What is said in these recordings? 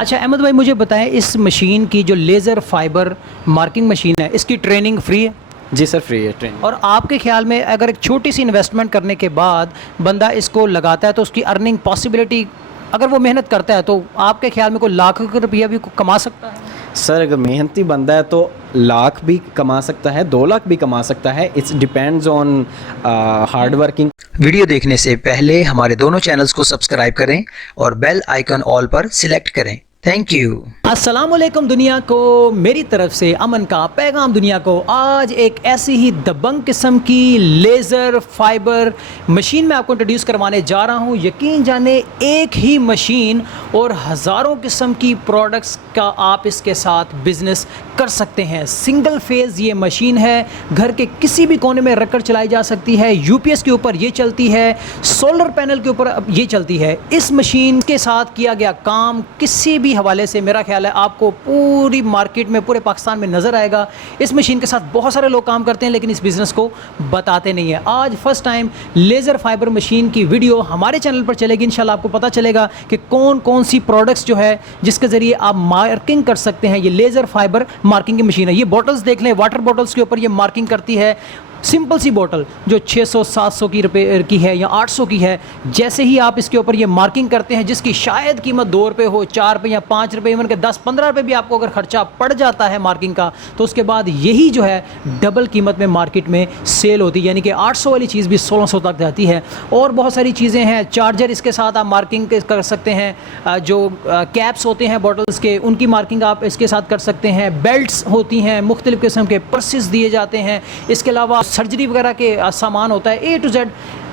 अच्छा अहमद भाई, मुझे बताएं इस मशीन की जो लेज़र फाइबर मार्किंग मशीन है, इसकी ट्रेनिंग फ्री है? जी सर, फ्री है ट्रेनिंग। और आपके ख्याल में अगर एक छोटी सी इन्वेस्टमेंट करने के बाद बंदा इसको लगाता है तो उसकी अर्निंग पॉसिबिलिटी, अगर वो मेहनत करता है तो आपके ख्याल में कोई लाख रुपया भी कमा सकता है? सर अगर मेहनती बंदा है तो लाख भी कमा सकता है, 2 लाख भी कमा सकता है। It's depends on hard working. Video देखने से पहले हमारे दोनों चैनल्स को सब्सक्राइब करें और बेल आइकन ऑल पर सिलेक्ट करें। Thank you. अस्सलाम वालेकुम दुनिया को, मेरी तरफ से अमन का पैगाम दुनिया को। आज एक ऐसी ही दबंग किस्म की लेज़र फाइबर मशीन मैं आपको इंट्रोड्यूस करवाने जा रहा हूँ। यकीन जाने एक ही मशीन और हज़ारों किस्म की प्रोडक्ट्स का आप इसके साथ बिज़नेस कर सकते हैं। सिंगल फेज़ ये मशीन है, घर के किसी भी कोने में रखकर चलाई जा सकती है। यूपीएस के ऊपर ये चलती है, सोलर पैनल के ऊपर ये चलती है। इस मशीन के साथ किया गया काम किसी भी हवाले से मेरा ख्याल है आपको पूरी मार्केट में, पूरे पाकिस्तान में नज़र आएगा। इस मशीन के साथ बहुत सारे लोग काम करते हैं लेकिन इस बिज़नेस को बताते नहीं हैं। आज first time laser fibre machine की वीडियो हमारे चैनल पर चलेगी। इंशाल्लाह आपको पता चलेगा कि कौन कौन सी प्रोडक्ट्स जो है जिसके ज़रिए आप मार्किंग कर सकते हैं। ये लेज़र फाइबर मार्किंग की मशीन है। ये बॉटल्स देख लें, वाटर बॉटल्स के ऊपर ये मार्किंग करती है। सिंपल सी बोतल जो 600-700 की रुपये की है या 800 की है, जैसे ही आप इसके ऊपर ये मार्किंग करते हैं जिसकी शायद कीमत 2 रुपये हो, 4 रुपये या 5 रुपये, इवन के 10-15 रुपये भी आपको अगर ख़र्चा पड़ जाता है मार्किंग का, तो उसके बाद यही जो है डबल कीमत में मार्केट में सेल होती है। यानी कि 800 वाली चीज़ भी 1600 तक जाती है। और बहुत सारी चीज़ें हैं। चार्जर इसके साथ आप मार्किंग कर सकते हैं। जो कैप्स होते हैं बॉटल्स के, उनकी मार्किंग आप इसके साथ कर सकते हैं। बेल्ट्स होती हैं, मुख्तलिफ़ किस्म के पर्सेस दिए जाते हैं। इसके अलावा सर्जरी वगैरह के सामान होता है। A to Z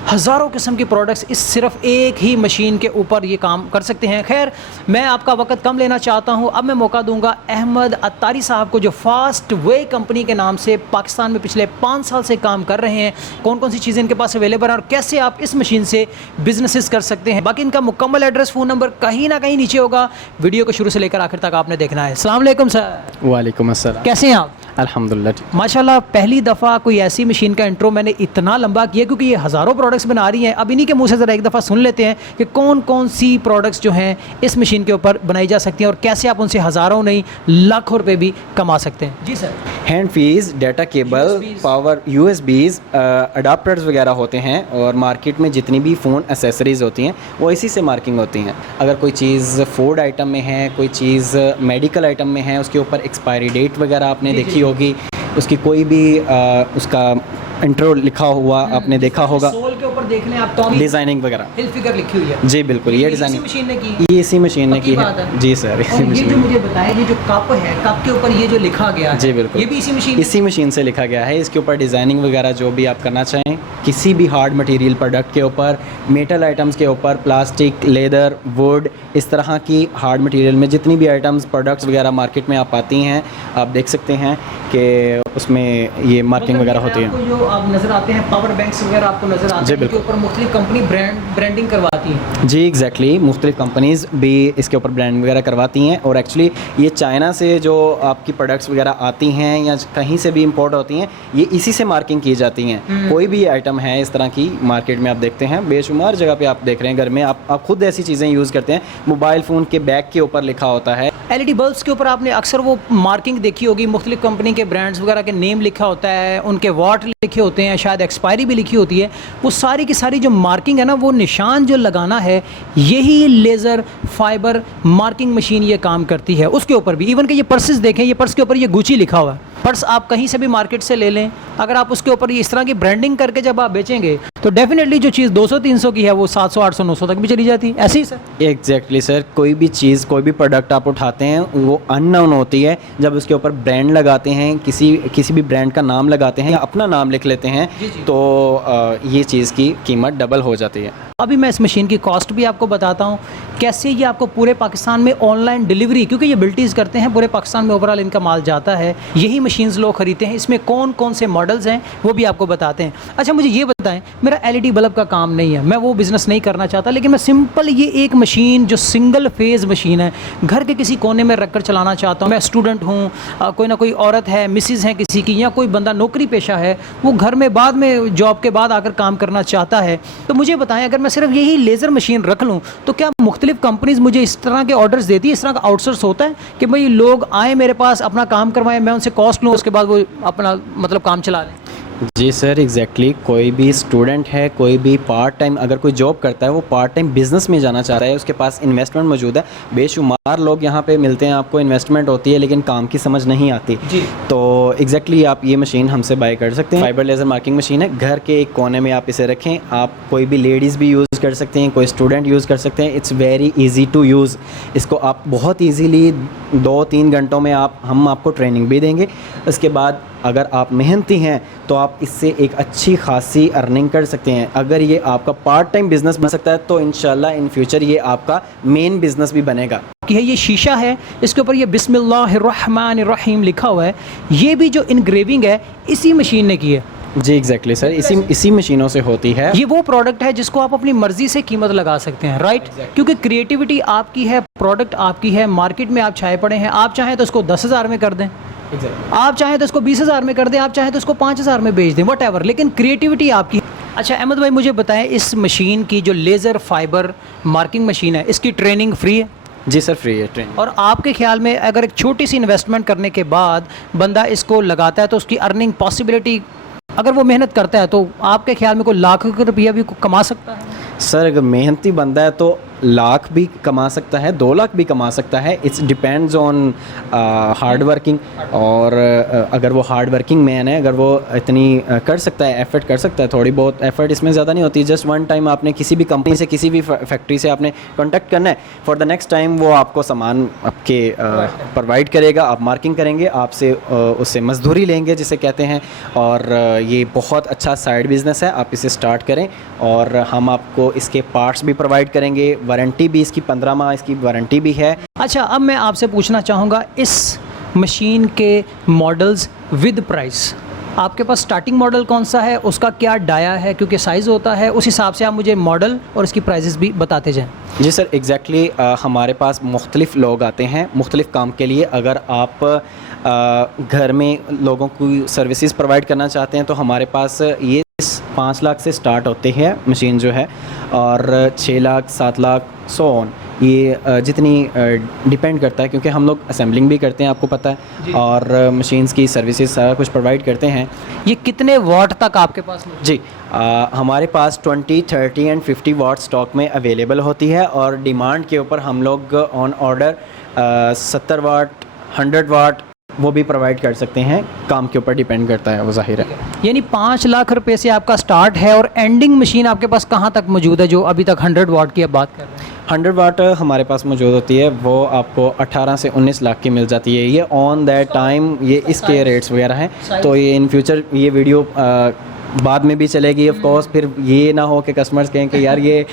हज़ारों किस्म की प्रोडक्ट्स इस सिर्फ एक ही मशीन के ऊपर ये काम कर सकते हैं। खैर, मैं आपका वक्त कम लेना चाहता हूं। अब मैं मौका दूंगा अहमद अत्तारी साहब को, जो फास्ट वे कंपनी के नाम से पाकिस्तान में पिछले 5 साल से काम कर रहे हैं। कौन कौन सी चीज़ें इनके पास अवेलेबल हैं और कैसे आप इस मशीन से बिजनेसेस कर सकते हैं। बाकी इनका मुकम्मल एड्रेस, फ़ोन नंबर कहीं ना कहीं नीचे होगा। वीडियो को शुरू से लेकर आखिर तक आपने देखना है। अस्सलाम वालेकुम सर। वालेकुम अस्सलाम। कैसे हैं आप? अल्हम्दुलिल्लाह। माशाल्लाह, पहली दफ़ा कोई ऐसी मशीन का इंट्रो मैंने इतना लंबा किया क्योंकि ये हज़ारों प्रोडक्ट्स बना रही हैं। अब इन्हीं के मुंह से ज़रा एक दफ़ा सुन लेते हैं कि कौन कौन सी प्रोडक्ट्स जो हैं इस मशीन के ऊपर बनाई जा सकती हैं और कैसे आप उनसे हज़ारों नहीं लाखों रुपए भी कमा सकते हैं। जी sir. Handsfree, data cable, power, USBs, adapters वगैरह होते हैं। और मार्केट में जितनी भी फ़ोन एसेसरीज़ होती हैं वो इसी से मार्किंग होती हैं। अगर कोई चीज़ फूड आइटम में है, कोई चीज़ मेडिकल आइटम में है, उसके ऊपर एक्सपायरी डेट वगैरह आपने देखी होगी, उसकी कोई भी उसका इंट्रो लिखा हुआ आपने देखा होगा। सोल के ऊपर देख लें आप, तो डिज़ाइनिंग वगैरह हिल फिगर लिखी हुई है। जी बिल्कुल, ये डिज़ाइनिंग मशीन ने की, ये इसी मशीन ने की है। जी सर, इसी और ये मशीन जो में। मुझे बताया, ये जो कप है, कप के ऊपर ये जो लिखा गया है, जी बिल्कुल, ये भी इसी मशीन से लिखा गया है। इसके ऊपर डिज़ाइनिंग वगैरह जो भी आप करना चाहें, किसी भी हार्ड मटेरियल प्रोडक्ट के ऊपर, मेटल आइटम्स के ऊपर, प्लास्टिक, लेदर, वुड, इस तरह की हार्ड मटेरियल में जितनी भी आइटम्स प्रोडक्ट्स वगैरह मार्केट में आप पाती हैं, आप देख सकते हैं कि उसमें ये मार्किंग वगैरह होती है। जो आप नज़र आते हैं पावर बैंक्स वगैरह आपको नज़र आते हैं, इसके ऊपर मुख्तलिफ कंपनी ब्रांडिंग करवाती हैं। जी एग्जैक्टली, मुख्तलिफ कंपनीज़ भी इसके ऊपर ब्रांड वगैरह करवाती हैं। और एक्चुअली ये चाइना से जो आपकी प्रोडक्ट्स वगैरह आती हैं या कहीं से भी इंपोर्ट होती हैं, ये इसी से मार्किंग की जाती हैं। कोई भी आइटम है इस तरह की मार्केट में आप देखते हैं, बेशुमार जगह पे आप देख रहे हैं। घर में आप खुद ऐसी चीज़ें यूज़ करते हैं। मोबाइल फ़ोन के बैक के ऊपर लिखा होता है। LED बल्ब्स के ऊपर आपने अक्सर वो मार्किंग देखी होगी, मुख्तलिफ कंपनी के ब्रांड्स वगैरह के नेम लिखा होता है, उनके वाट लिखे होते हैं, शायद एक्सपायरी भी लिखी होती है। वो सारी की सारी जो मार्किंग है ना, वो निशान जो लगाना है, यही लेज़र फाइबर मार्किंग मशीन ये काम करती है। उसके ऊपर भी इवन कि ये पर्सेस देखें, ये पर्स के ऊपर ये गुची लिखा हुआ है। पर्स आप कहीं से भी मार्केट से ले लें, अगर आप उसके ऊपर इस तरह की ब्रांडिंग करके जब आप बेचेंगे तो डेफिनेटली जो चीज़ 200-300 की है वो 700, 800, 900 तक भी चली जाती है। ऐसे ही सर। एग्जैक्टली सर, कोई भी चीज़, कोई भी प्रोडक्ट आप उठाते हैं वो अननोन होती है। जब उसके ऊपर ब्रांड लगाते हैं, किसी भी ब्रांड का नाम लगाते हैं या अपना नाम लिख लेते हैं, तो ये चीज़ की कीमत डबल हो जाती है। अभी मैं इस मशीन की कॉस्ट भी आपको बताता हूँ, कैसे ये आपको पूरे पाकिस्तान में ऑनलाइन डिलीवरी, क्योंकि ये बिल्टीज़ करते हैं, पूरे पाकिस्तान में ओवरऑल इनका माल जाता है, यही मशीन्स लोग खरीदते हैं। इसमें कौन कौन से मॉडल्स हैं वो भी आपको बताते हैं। अच्छा मुझे ये बताएं, मेरा LED बल्ब का काम नहीं है, मैं वो बिज़नेस नहीं करना चाहता, लेकिन मैं सिंपल ये एक मशीन जो सिंगल फेज़ मशीन है, घर के किसी कोने में रख कर चलाना चाहता हूँ। मैं स्टूडेंट हूँ, कोई ना कोई औरत है, मिसिज़ है किसी की, या कोई बंदा नौकरी पेशा है, वो घर में बाद में जॉब के बाद आकर काम करना चाहता है, तो मुझे बताएं, अगर मैं सिर्फ यही लेज़र मशीन रख लूँ तो क्या मुख्तलिफ मुख्तलिफ कंपनीज़ मुझे इस तरह के ऑर्डर्स देती है, इस तरह का आउटसोर्स होता है कि भाई लोग आए मेरे पास, अपना काम करवाएं, मैं उनसे कॉस्ट लूँ, उसके बाद वो अपना मतलब काम चला लें? जी सर, एग्जैक्टली कोई भी स्टूडेंट है, कोई भी पार्ट टाइम अगर कोई जॉब करता है, वो पार्ट टाइम बिजनेस में जाना चाहता है, उसके पास इन्वेस्टमेंट मौजूद है। बेशुमार लोग यहाँ पे मिलते हैं, आपको इन्वेस्टमेंट होती है लेकिन काम की समझ नहीं आती जी। तो एग्जैक्टली आप ये मशीन हमसे बाय कर सकते हैं। फाइबर लेज़र मार्किंग मशीन है, घर के एक कोने में आप इसे रखें, आप कोई भी लेडीज़ भी यूज़ कर सकते हैं, कोई स्टूडेंट यूज़ कर सकते हैं। It's very easy to use. इसको आप बहुत ईजीली 2-3 घंटों में हम आपको ट्रेनिंग भी देंगे। उसके बाद अगर आप मेहनती हैं तो आप इससे एक अच्छी खासी अर्निंग कर सकते हैं। अगर ये आपका पार्ट टाइम बिजनेस बन सकता है तो इंशाल्लाह इन फ्यूचर ये आपका मेन बिजनेस भी बनेगा। कि है ये शीशा है, इसके ऊपर ये बिस्मिल्लाहिर्रहमानिर्रहीम लिखा हुआ है, ये भी जो इनग्रेविंग है इसी मशीन ने की है। जी एग्जैक्टली सर, इसी मशीनों से होती है। ये वो प्रोडक्ट है जिसको आप अपनी मर्जी से कीमत लगा सकते हैं, राइट? क्योंकि क्रिएटिविटी आपकी है, प्रोडक्ट आपकी है, मार्केट में आप छाए पड़े हैं। आप चाहें तो इसको 10,000 में कर दें, आप चाहें तो इसको 20,000 में कर दें, आप चाहें तो इसको 5,000 में बेच दें, वट लेकिन क्रिएटिविटी आपकी। अच्छा अहमद भाई, मुझे बताएं इस मशीन की जो लेज़र फाइबर मार्किंग मशीन है, इसकी ट्रेनिंग फ्री है? जी सर, फ्री है ट्रेनिंग। और आपके ख्याल में अगर एक छोटी सी इन्वेस्टमेंट करने के बाद बंदा इसको लगाता है तो उसकी अर्निंग पॉसिबिलिटी, अगर वो मेहनत करता है तो आपके ख्याल में कोई लाख रुपया भी कमा सकता है? सर अगर मेहनती बंदा है तो लाख भी कमा सकता है, 2 लाख भी कमा सकता है। It's depends on hard working. और अगर वो हार्ड वर्किंग मैन है, अगर वो इतनी कर सकता है, एफर्ट कर सकता है, थोड़ी बहुत एफर्ट इसमें ज़्यादा नहीं होती। जस्ट वन टाइम आपने किसी भी कंपनी से, किसी भी फैक्ट्री से आपने कॉन्टैक्ट करना है, फॉर द नेक्स्ट टाइम वो आपको सामान आपके प्रोवाइड करेगा, आप मार्किंग करेंगे, आपसे उससे मजदूरी लेंगे जिसे कहते हैं। और ये बहुत अच्छा साइड बिज़नेस है, आप इसे स्टार्ट करें और हम आपको इसके पार्ट्स भी प्रोवाइड करेंगे, वारंटी भी इसकी 15 माह इसकी वारंटी भी है। अच्छा अब मैं आपसे पूछना चाहूँगा इस मशीन के मॉडल्स विद प्राइस, आपके पास स्टार्टिंग मॉडल कौन सा है, उसका क्या डाया है, क्योंकि साइज़ होता है, उस हिसाब से आप मुझे मॉडल और इसकी प्राइसेस भी बताते जाएं। जी सर, एग्जैक्टली हमारे पास मुख्तलिफ लोग आते हैं मुख्तलिफ काम के लिए। अगर आप घर में लोगों को सर्विसेज प्रोवाइड करना चाहते हैं तो हमारे पास ये 5 लाख से स्टार्ट होते हैं मशीन जो है, और 6 लाख 7 लाख सो ऑन, ये जितनी डिपेंड करता है, क्योंकि हम लोग असेंबलिंग भी करते हैं आपको पता है, और मशीन्स की सर्विसेज सारा कुछ प्रोवाइड करते हैं। ये कितने वाट तक आपके पास? जी हमारे पास 20, 30 एंड 50 वाट स्टॉक में अवेलेबल होती है, और डिमांड के ऊपर हम लोग ऑन ऑर्डर 70 वाट 100 वाट वो भी प्रोवाइड कर सकते हैं। काम के ऊपर डिपेंड करता है, वो जाहिर है। यानी 5 लाख रुपए से आपका स्टार्ट है, और एंडिंग मशीन आपके पास कहाँ तक मौजूद है जो अभी तक 100 वाट की आप बात कर रहे हैं? 100 वाट हमारे पास मौजूद होती है, वो आपको 18 से 19 लाख की मिल जाती है। ये ऑन दैट टाइम ये इसके रेट्स वगैरह हैं, तो ये इन फ्यूचर ये वीडियो बाद में भी चलेगी ऑफ कोर्स। फिर ये ना हो कि कस्टमर्स कहें कि यार ये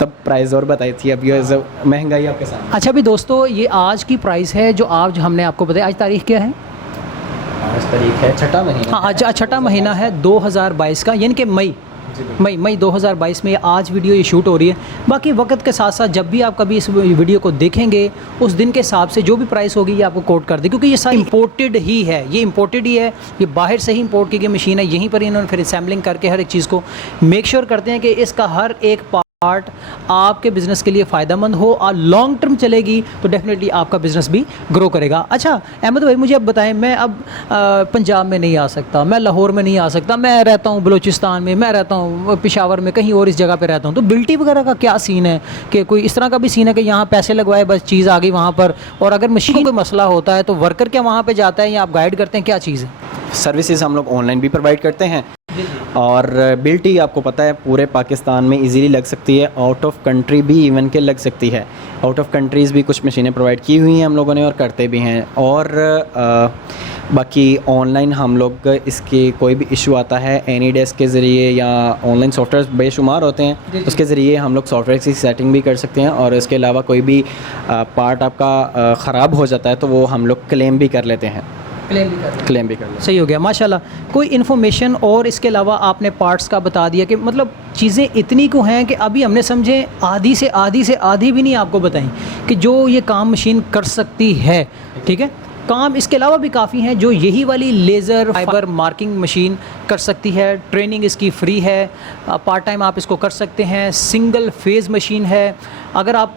तब प्राइस और बताई थी, अब ये महंगाई आपके साथ। अच्छा भी दोस्तों, ये आज की प्राइस है जो आज हमने आपको बताया। आज तारीख क्या है? आज तारीख है 6ठा महीना। हाँ, आज 6ठा महीना है 2022 का, यानी कि मई 2022 में आज वीडियो ये शूट हो रही है। बाकी वक्त के साथ साथ जब भी आप कभी इस वीडियो को देखेंगे उस दिन के हिसाब से जो भी प्राइस होगी ये आपको कोट कर दे, क्योंकि ये सारी इंपोर्टेड ही है, ये इंपोर्टेड ही है, ये बाहर से ही इंपोर्ट की गई मशीन है। यहीं पर इन्होंने फिर असेंबलिंग करके हर एक चीज़ को मेक श्योर करते हैं कि इसका हर एक पार्ट आपके बिज़नेस के लिए फ़ायदेमंद हो और लॉन्ग टर्म चलेगी तो डेफिनेटली आपका बिज़नेस भी ग्रो करेगा। अच्छा अहमद भाई, मुझे अब बताएं, मैं अब पंजाब में नहीं आ सकता, मैं लाहौर में नहीं आ सकता, मैं रहता हूँ बलूचिस्तान में, मैं रहता हूँ पेशावर में, कहीं और इस जगह पे रहता हूँ, तो बिल्टी वगैरह का क्या सीन है? कि कोई इस तरह का भी सीन है कि यहाँ पैसे लगवाए बस चीज़ आ गई वहाँ पर, और अगर मशीन कोई मसला होता है तो वर्कर क्या वहाँ पर जाता है या आप गाइड करते हैं, क्या चीज़ है? सर्विसेज हम लोग ऑनलाइन भी प्रोवाइड करते हैं, और बिल्टी आपको पता है पूरे पाकिस्तान में इजीली लग सकती है, आउट ऑफ कंट्री भी इवन के लग सकती है। आउट ऑफ कंट्रीज़ भी कुछ मशीनें प्रोवाइड की हुई हैं हम लोगों ने और करते भी हैं। और बाकी ऑनलाइन हम लोग इसके कोई भी इशू आता है एनी डेस्क के ज़रिए या ऑनलाइन सॉफ्टवेयर बेशुमार होते हैं, उसके ज़रिए हम लोग सॉफ्टवेयर की सेटिंग भी कर सकते हैं। और इसके अलावा कोई भी पार्ट आपका ख़राब हो जाता है तो वो हम लोग क्लेम भी कर लेते हैं। क्लेम भी कर लें। सही हो गया माशाल्लाह। कोई इन्फॉर्मेशन और इसके अलावा आपने पार्ट्स का बता दिया कि मतलब चीज़ें इतनी को हैं कि अभी हमने समझे आधी से आधी भी नहीं आपको बताई कि जो ये काम मशीन कर सकती है। ठीक है, काम इसके अलावा भी काफ़ी हैं जो यही वाली लेज़र फाइबर मार्किंग मशीन कर सकती है। ट्रेनिंग इसकी फ्री है, पार्ट टाइम आप इसको कर सकते हैं। सिंगल फेज़ मशीन है। अगर आप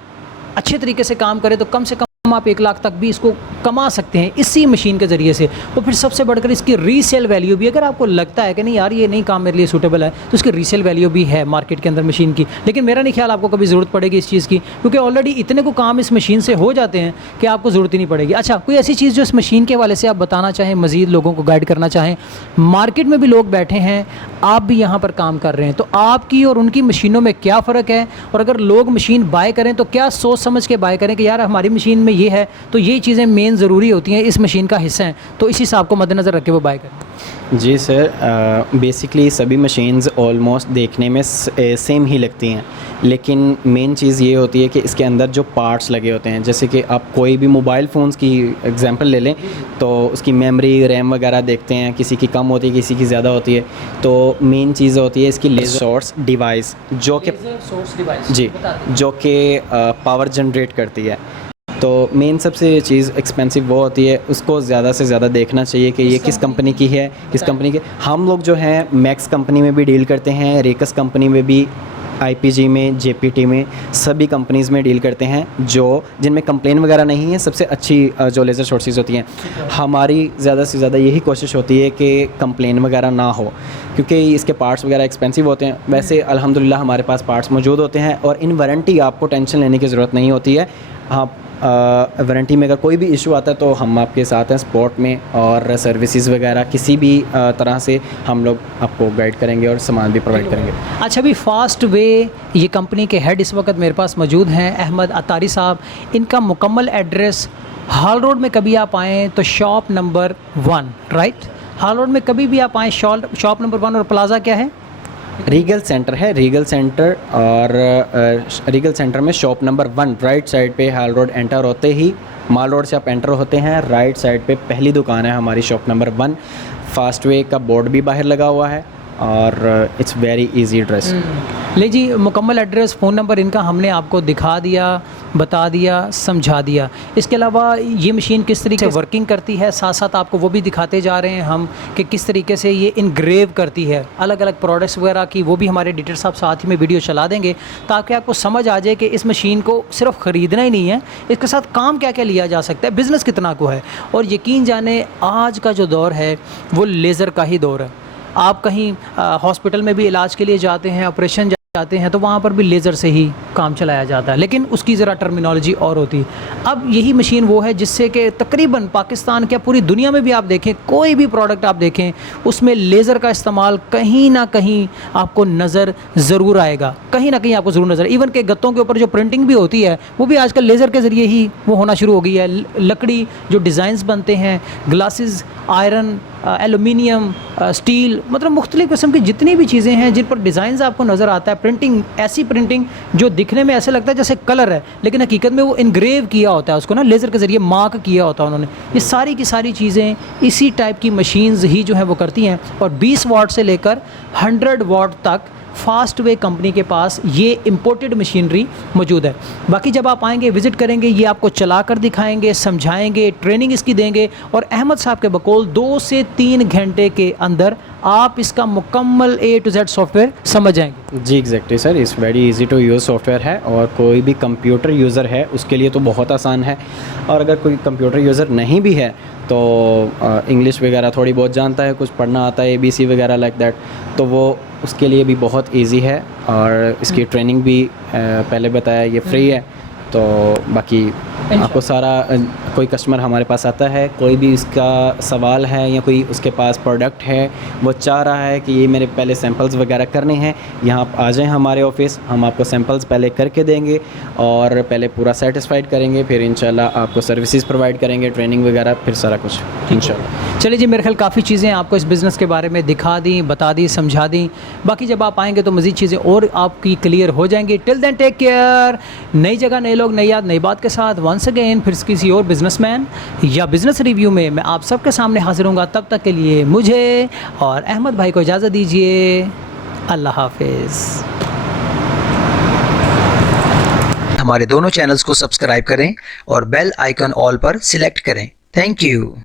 अच्छे तरीके से काम करे तो कम से कम आप 1 लाख तक भी इसको कमा सकते हैं इसी मशीन के ज़रिए से। और फिर सबसे बढ़कर इसकी रीसेल वैल्यू भी, अगर आपको लगता है कि नहीं यार ये नहीं काम मेरे लिए सूटेबल है, तो उसकी रीसेल वैल्यू भी है मार्केट के अंदर मशीन की। लेकिन मेरा नहीं ख्याल आपको कभी ज़रूरत पड़ेगी इस चीज़ की, क्योंकि ऑलरेडी इतने को काम इस मशीन से हो जाते हैं कि आपको ज़रूरत ही नहीं पड़ेगी। अच्छा, कोई ऐसी चीज़ जो इस मशीन के हवाले से आप बताना चाहें, मज़ीद लोगों को गाइड करना चाहें? मार्केट में भी लोग बैठे हैं, आप भी यहाँ पर काम कर रहे हैं, तो आपकी और उनकी मशीनों में क्या फ़र्क है? और अगर लोग मशीन बाय करें तो क्या सोच समझ के बाय करें कि यार हमारी मशीन में ये है तो ये चीज़ें मेन ज़रूरी होती हैं, इस मशीन का हिस्सा हैं, तो इस हिसाब को मद्देनज़र रख के वो बाय करें? जी सर, बेसिकली सभी मशीन्स ऑलमोस्ट देखने में सेम ही लगती हैं, लेकिन मेन चीज़ ये होती है कि इसके अंदर जो पार्ट्स लगे होते हैं, जैसे कि आप कोई भी मोबाइल फ़ोन्स की एग्जांपल ले लें तो उसकी मेमोरी रैम वगैरह देखते हैं, किसी की कम होती है किसी की ज़्यादा होती है। तो मेन चीज़ होती है इसकी लेज़र सोर्स डिवाइस, जो कि जी जो कि पावर जनरेट करती है। तो मेन सबसे चीज़ एक्सपेंसिव वो होती है, उसको ज़्यादा से ज़्यादा देखना चाहिए कि ये किस कंपनी की है, किस कंपनी के। हम लोग जो हैं मैक्स कंपनी में भी डील करते हैं, रेकस कंपनी में भी, आईपीजी में, जेपीटी में, सभी कंपनीज़ में डील करते हैं जो जिनमें कंप्लेन वगैरह नहीं है, सबसे अच्छी जो लेज़र सोर्सेज होती हैं। हमारी ज़्यादा से ज़्यादा यही कोशिश होती है कि कंप्लेन वगैरह ना हो, क्योंकि इसके पार्ट्स वगैरह एक्सपेंसिव होते हैं। वैसे अल्हम्दुलिल्लाह हमारे पास पार्ट्स मौजूद होते हैं और इन वारंटी आपको टेंशन लेने की ज़रूरत नहीं होती है। हाँ, वारंटी में अगर कोई भी इशू आता है तो हम आपके साथ हैं सपोर्ट में, और सर्विसेज वगैरह किसी भी तरह से हम लोग आपको गाइड करेंगे और सामान भी प्रोवाइड करेंगे। अच्छा, अभी फास्ट वे ये कंपनी के हेड इस वक्त मेरे पास मौजूद हैं, अहमद अतारी साहब। इनका मुकम्मल एड्रेस, हाल रोड में कभी आप आएँ तो शॉप नंबर 1, राइट? हाल रोड में कभी भी आप आएँ, शॉप नंबर 1, और प्लाज़ा क्या है? रीगल सेंटर है, रीगल सेंटर, और रीगल सेंटर में शॉप नंबर 1 राइट साइड पे हाल रोड एंटर होते ही, माल रोड से आप एंटर होते हैं, राइट साइड पे पहली दुकान है हमारी, शॉप नंबर 1। फास्ट वे का बोर्ड भी बाहर लगा हुआ है और इट्स वेरी इजी एड्रेस। ले जी, मुकम्मल एड्रेस, फ़ोन नंबर इनका हमने आपको दिखा दिया, बता दिया, समझा दिया। इसके अलावा ये मशीन किस तरीके से वर्किंग करती है, साथ साथ आपको वो भी दिखाते जा रहे हैं हम कि किस तरीके से ये इनग्रेव करती है अलग अलग प्रोडक्ट्स वगैरह की। वो भी हमारे एडिटर साहब साथ ही में वीडियो चला देंगे ताकि आपको समझ आ जाए कि इस मशीन को सिर्फ ख़रीदना ही नहीं है, इसके साथ काम क्या क्या लिया जा सकता है, बिज़नेस कितना को है। और यकीन जाने आज का जो दौर है वो लेज़र का ही दौर है। आप कहीं हॉस्पिटल में भी इलाज के लिए जाते हैं, ऑपरेशन जाते हैं, तो वहाँ पर भी लेज़र से ही काम चलाया जाता है, लेकिन उसकी ज़रा टर्मिनोलॉजी और होती है। अब यही मशीन वो है जिससे कि तकरीबन पाकिस्तान क्या पूरी दुनिया में भी आप देखें, कोई भी प्रोडक्ट आप देखें, उसमें लेज़र का इस्तेमाल कहीं ना कहीं आपको नज़र ज़रूर आएगा, कहीं ना कहीं आपको ज़रूर नज़र। इवन के गत्तों के ऊपर जो प्रिंटिंग भी होती है वो भी आजकल लेज़र के ज़रिए ही वो होना शुरू हो गई है। लकड़ी जो डिज़ाइंस बनते हैं, ग्लासेस, आयरन, एलुमिनियम, स्टील, मतलब मुख्तलिफ़ किस्म की जितनी भी चीज़ें हैं जिन पर डिज़ाइंस आपको नज़र आता है, प्रिंटिंग, ऐसी प्रिंटिंग जो दिखने में ऐसे लगता है जैसे कलर है, लेकिन हकीकत में वो इनग्रेव किया होता है, उसको ना लेज़र के ज़रिए मार्क किया होता है उन्होंने। ये सारी की सारी चीज़ें इसी टाइप की मशीन्स ही जो है वो करती हैं। और 20 वाट से लेकर 100 वाट तक फास्ट वे कंपनी के पास ये इंपोर्टेड मशीनरी मौजूद है। बाकी जब आप आएंगे, विज़िट करेंगे, ये आपको चला कर दिखाएंगे, समझाएंगे, ट्रेनिंग इसकी देंगे, और अहमद साहब के बकौल 2 से 3 घंटे के अंदर आप इसका मुकम्मल A to Z सॉफ्टवेयर समझ जाएंगे। जी एग्जैक्टली सर, इस very easy to use software है, और कोई भी कंप्यूटर यूज़र है उसके लिए तो बहुत आसान है। और अगर कोई कंप्यूटर यूज़र नहीं भी है तो इंग्लिश वगैरह थोड़ी बहुत जानता है, कुछ पढ़ना आता है, ABC वगैरह लाइक दैट, तो वो उसके लिए भी बहुत इजी है। और इसकी ट्रेनिंग भी पहले बताया, ये फ्री है। तो बाकी आपको सारा, कोई कस्टमर हमारे पास आता है, कोई भी इसका सवाल है या कोई उसके पास प्रोडक्ट है, वो चाह रहा है कि ये मेरे पहले सैंपल्स वगैरह करने हैं, यहाँ आप आ जाएं हमारे ऑफिस, हम आपको सैंपल्स पहले करके देंगे और पहले पूरा सेटिस्फाइड करेंगे, फिर इंशाल्लाह आपको सर्विसेज प्रोवाइड करेंगे, ट्रेनिंग वगैरह, फिर सारा कुछ इंशाल्लाह। चलिए जी, मेरे ख्याल काफ़ी चीज़ें आपको इस बिज़नेस के बारे में दिखा दी, बता दी, समझा दी। बाकी जब आप आएंगे तो मज़ीद चीज़ें और आपकी क्लियर हो जाएंगी। Till then take care. नई जगह, नए लोग, नई याद, नई बात के साथ वंस अगेन फिर किसी और बिजनेसमैन या बिज़नेस रिव्यू में मैं आप सबके सामने हाजिर हूँगा। तब तक के लिए मुझे और अहमद भाई को इजाज़त दीजिए। अल्लाह हाफिज़। हमारे दोनों चैनल्स को सब्सक्राइब करें और बेल आइकन ऑल पर सिलेक्ट करें। Thank you.